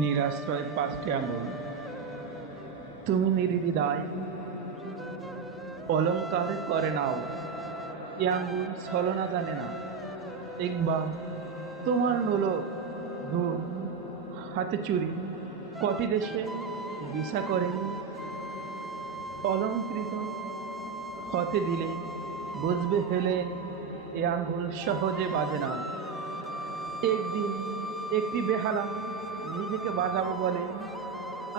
নিরাশ্রয় পাঁচটি আঙুল। তুমি নির্দ্বিধায় অলঙ্কার করে নাও, এ আঙ্গুল ছলনা জানে না। একবার তোমার নোলক ধূপ, হাতে চুরি, কটি দেশে ভিসা করে অলঙ্কৃত হতে দিলে বুঝবে ফেলে এ আঙ্গুল সহজে বাজে না। একদিন একটি বেহালা নিজেকে বাজাবো বলে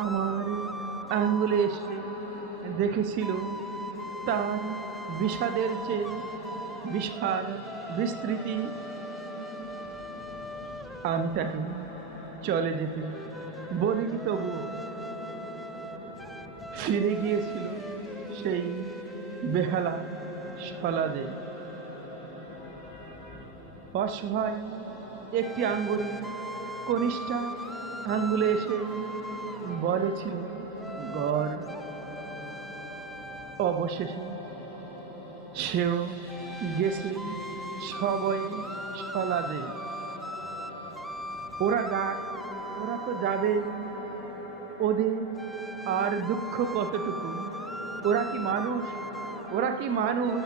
আমার আঙ্গুলে এসে দেখেছিল তার বিষাদের চেয়ে বিশাল বিস্তৃতি। আমি তাকে চলে যেতে বলিনি, তবুও ফিরে গিয়েছিল সেই বেহালা সলাদে। অসহায় একটি আঙ্গুল কনিষ্ঠা আঙ্গুলে এসে বলেছিল গড়। অবশেষে সেও গেছে সবই সলাদে। ওরা যাক, ওরা তো যাবে, ওদের আর দুঃখ কতটুকু। ওরা কি মানুষ? ওরা কি মানুষ?